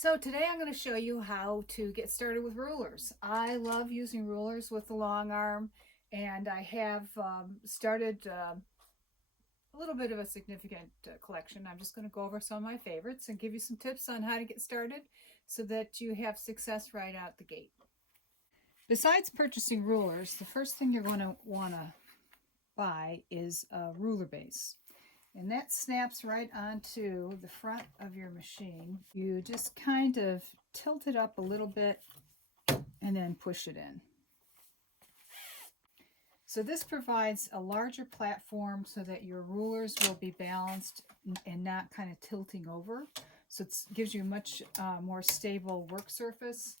So today I'm going to show you how to get started with rulers. I love using rulers with the long arm, and I have started a little bit of a significant collection. I'm just going to go over some of my favorites and give you some tips on how to get started so that you have success right out the gate. Besides purchasing rulers, the first thing you're going to want to buy is a ruler base. And that snaps right onto the front of your machine. You just kind of tilt it up a little bit and then push it in. So this provides a larger platform so that your rulers will be balanced and not kind of tilting over. So it gives you a much more stable work surface.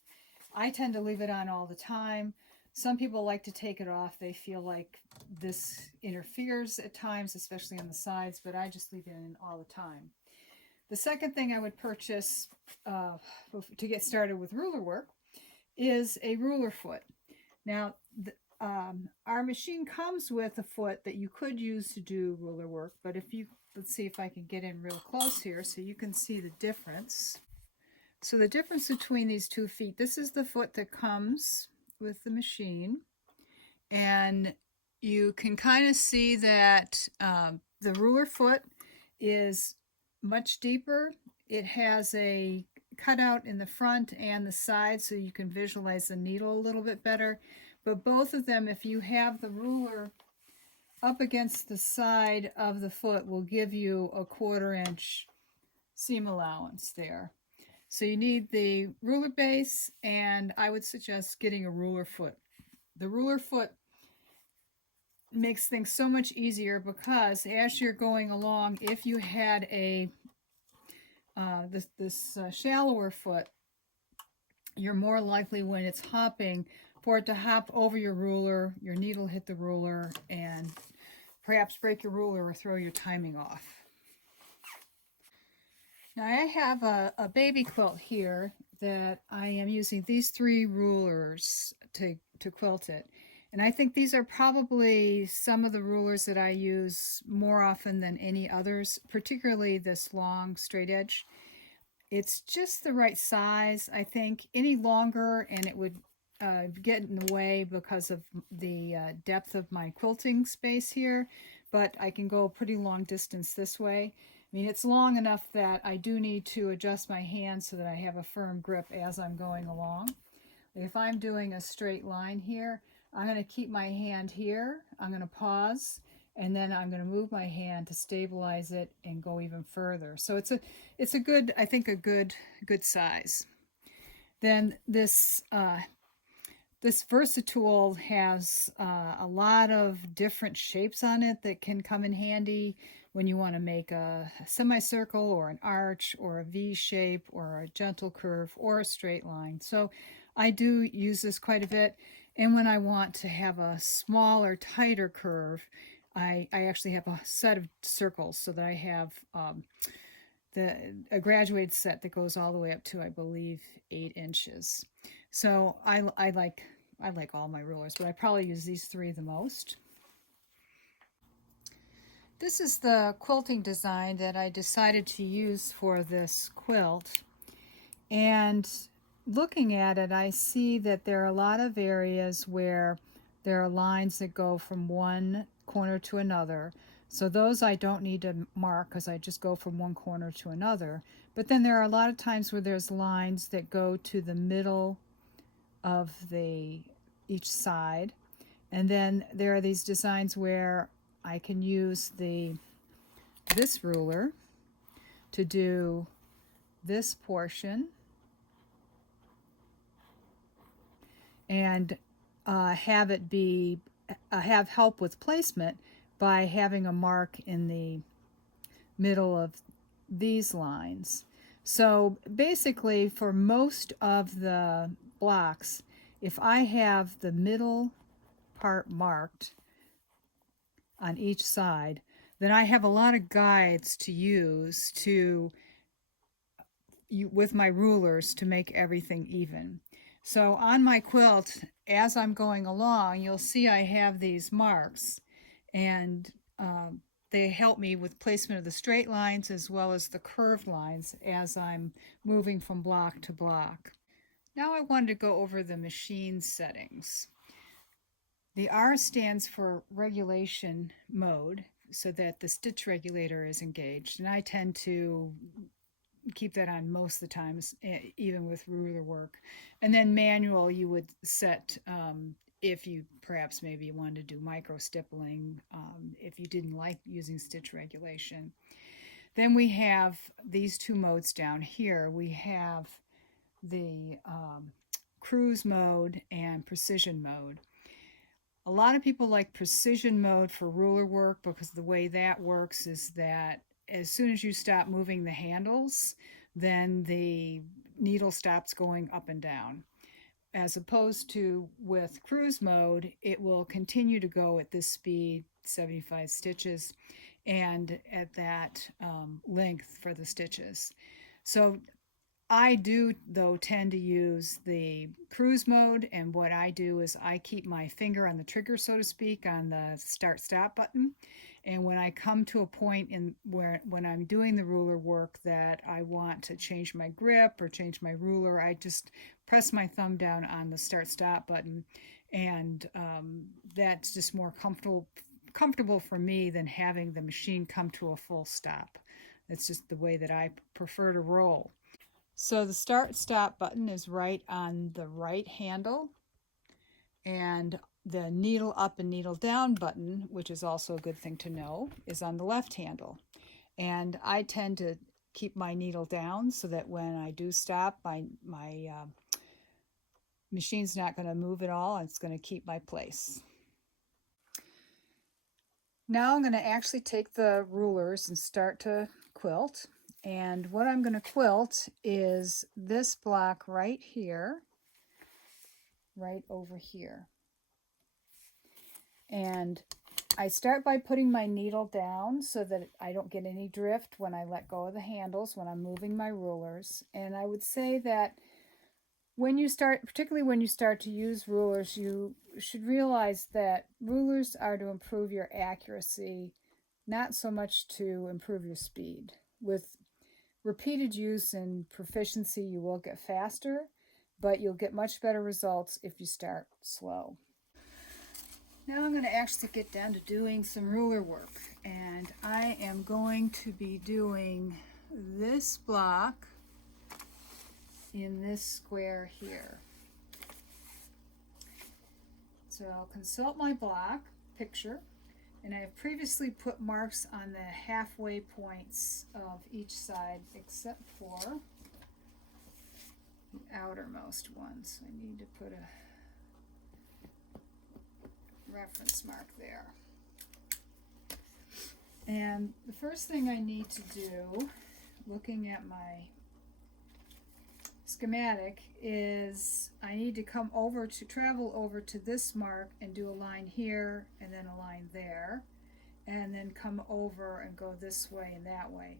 I tend to leave it on all the time. Some people like to take it off. They feel like this interferes at times, especially on the sides, but I just leave it in all the time. The second thing I would purchase to get started with ruler work is a ruler foot. Now, our machine comes with a foot that you could use to do ruler work, but let's see if I can get in real close here so you can see the difference. So the difference between these 2 feet, this is the foot that comes with the machine, and you can kind of see that the ruler foot is much deeper. It has a cutout in the front and the side so you can visualize the needle a little bit better. But both of them, if you have the ruler up against the side of the foot, will give you a 1/4 inch seam allowance there. So you need the ruler base, and I would suggest getting a ruler foot. The ruler foot makes things so much easier because as you're going along, if you had a this shallower foot, you're more likely when it's hopping for it to hop over your ruler, your needle hit the ruler, and perhaps break your ruler or throw your timing off. Now I have a baby quilt here that I am using these 3 rulers to quilt it. And I think these are probably some of the rulers that I use more often than any others, particularly this long straight edge. It's just the right size. I think any longer and it would get in the way because of the depth of my quilting space here, but I can go a pretty long distance this way. I mean, it's long enough that I do need to adjust my hand so that I have a firm grip as I'm going along. If I'm doing a straight line here, I'm going to keep my hand here. I'm going to pause, and then I'm going to move my hand to stabilize it and go even further. So it's a good, I think, a good size. Then this Versatool has a lot of different shapes on it that can come in handy when you want to make a semicircle or an arch or a V shape or a gentle curve or a straight line. So I do use this quite a bit. And when I want to have a smaller, tighter curve, I actually have a set of circles so that I have a graduated set that goes all the way up to, I believe, 8 inches. So I like all my rulers, but I probably use these 3 the most. This is the quilting design that I decided to use for this quilt. And looking at it, I see that there are a lot of areas where there are lines that go from one corner to another. So those I don't need to mark because I just go from one corner to another. But then there are a lot of times where there's lines that go to the middle of each side. And then there are these designs where I can use this ruler to do this portion and have it be have help with placement by having a mark in the middle of these lines. So basically, for most of the blocks, if I have the middle part marked on each side, then I have a lot of guides to use with my rulers to make everything even. So on my quilt, as I'm going along, you'll see I have these marks, and they help me with placement of the straight lines as well as the curved lines as I'm moving from block to block. Now I wanted to go over the machine settings. The R stands for regulation mode, so that the stitch regulator is engaged, and I tend to keep that on most of the times, even with ruler work. And then manual, you would set if you perhaps maybe wanted to do micro stippling, if you didn't like using stitch regulation. Then we have these two modes down here. We have the cruise mode and precision mode. A lot of people like precision mode for ruler work because the way that works is that as soon as you stop moving the handles, then the needle stops going up and down. As opposed to with cruise mode, it will continue to go at this speed, 75 stitches, and at that length for the stitches. So I do, though, tend to use the cruise mode, and what I do is I keep my finger on the trigger, so to speak, on the start stop button. And when I come to a point in where when I'm doing the ruler work that I want to change my grip or change my ruler, I just press my thumb down on the start stop button, and that's just more comfortable for me than having the machine come to a full stop. That's just the way that I prefer to roll. So the start stop button is right on the right handle, and the needle up and needle down button, which is also a good thing to know, is on the left handle. And I tend to keep my needle down so that when I do stop, my machine's not going to move at all. It's going to keep my place. Now I'm going to actually take the rulers and start to quilt. And what I'm going to quilt is this block right here, right over here. And I start by putting my needle down so that I don't get any drift when I let go of the handles when I'm moving my rulers. And I would say that when you start, particularly when you start to use rulers, you should realize that rulers are to improve your accuracy, not so much to improve your speed. With repeated use and proficiency, you will get faster, but you'll get much better results if you start slow. Now I'm going to actually get down to doing some ruler work, and I am going to be doing this block in this square here. So I'll consult my block picture, and I have previously put marks on the halfway points of each side except for the outermost ones. I need to put a reference mark there. And the first thing I need to do, looking at my schematic, is I need to travel over to this mark and do a line here and then a line there, and then come over and go this way and that way.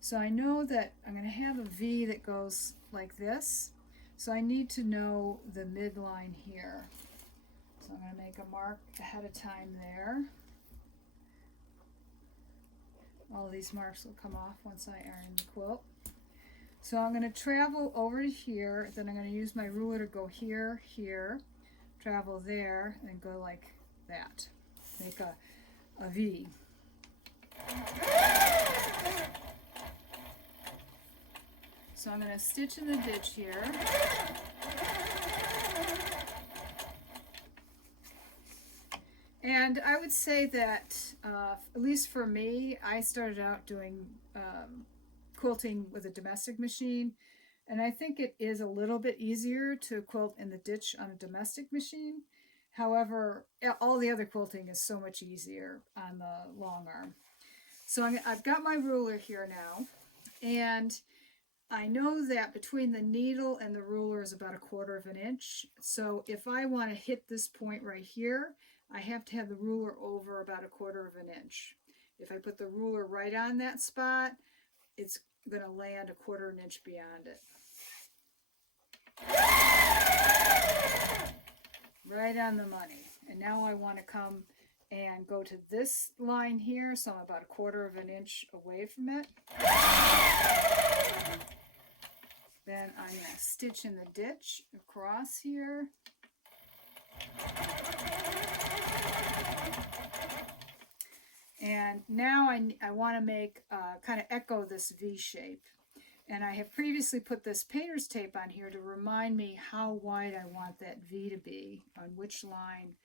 So I know that I'm going to have a V that goes like this, so I need to know the midline here. So I'm going to make a mark ahead of time there. All of these marks will come off once I iron the quilt. So I'm going to travel over to here, then I'm going to use my ruler to go here, here, travel there, and go like that. Make a V. So I'm going to stitch in the ditch here. And I would say that, at least for me, I started out doing quilting with a domestic machine, and I think it is a little bit easier to quilt in the ditch on a domestic machine. However, all the other quilting is so much easier on the long arm. So I've got my ruler here now, and I know that between the needle and the ruler is about 1/4 of an inch. So if I want to hit this point right here, I have to have the ruler over about 1/4 of an inch. If I put the ruler right on that spot, it's going to land 1/4 of an inch beyond it. Right on the money. And now I want to come and go to this line here, so I'm about 1/4 of an inch away from it. Then I'm going to stitch in the ditch across here. And now I want to make kind of echo this V shape. And I have previously put this painter's tape on here to remind me how wide I want that V to be, on which line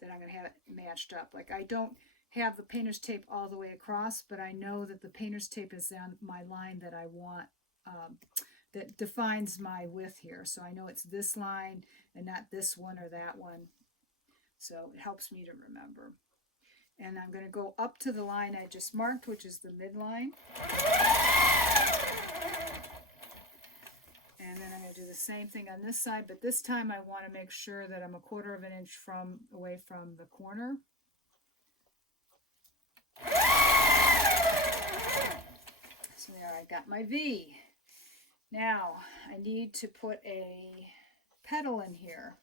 that I'm going to have it matched up. Like, I don't have the painter's tape all the way across, but I know that the painter's tape is on my line that I want, that defines my width here. So I know it's this line and not this one or that one. So it helps me to remember. And I'm going to go up to the line I just marked, which is the midline. And then I'm going to do the same thing on this side, but this time I want to make sure that I'm 1/4 of an inch away from the corner. So there, I got my V. Now I need to put a petal in here.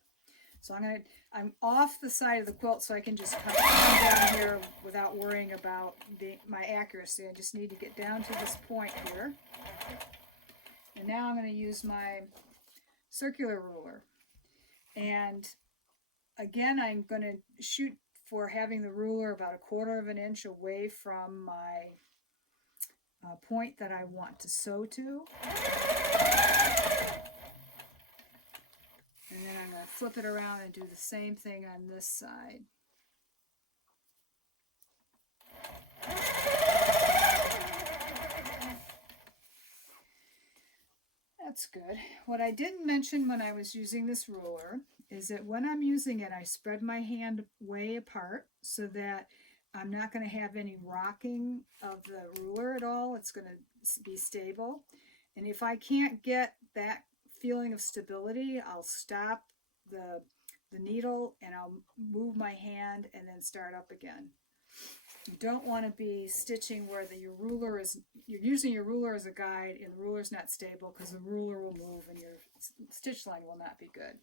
So I'm off the side of the quilt, so I can just come down here without worrying about my accuracy. I just need to get down to this point here. And now I'm going to use my circular ruler. And again, I'm going to shoot for having the ruler about 1/4 of an inch away from my point that I want to sew to. And then I'm going to flip it around and do the same thing on this side. That's good. What I didn't mention when I was using this ruler is that when I'm using it, I spread my hand way apart so that I'm not going to have any rocking of the ruler at all. It's going to be stable. And if I can't get that feeling of stability, I'll stop the needle and I'll move my hand and then start up again. You don't want to be stitching where you're using your ruler as a guide and the ruler's not stable, because the ruler will move and your stitch line will not be good.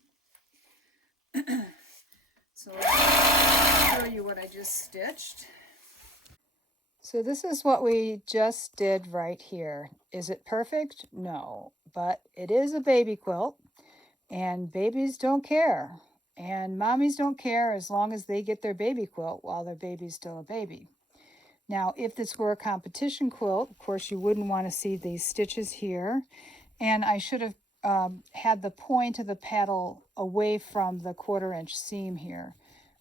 So I'll show you what I just stitched. So this is what we just did right here. Is it perfect? No, but it is a baby quilt, and babies don't care. And mommies don't care as long as they get their baby quilt while their baby's still a baby. Now, if this were a competition quilt, of course, you wouldn't want to see these stitches here. And I should have had the point of the paddle away from the 1/4 inch seam here.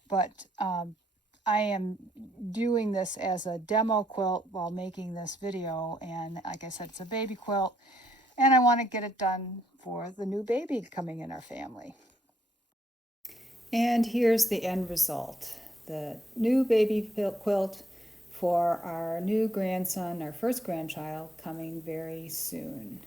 But I am doing this as a demo quilt while making this video. And like I said, it's a baby quilt. And I want to get it done for the new baby coming in our family. And here's the end result. The new baby quilt for our new grandson, our first grandchild, coming very soon.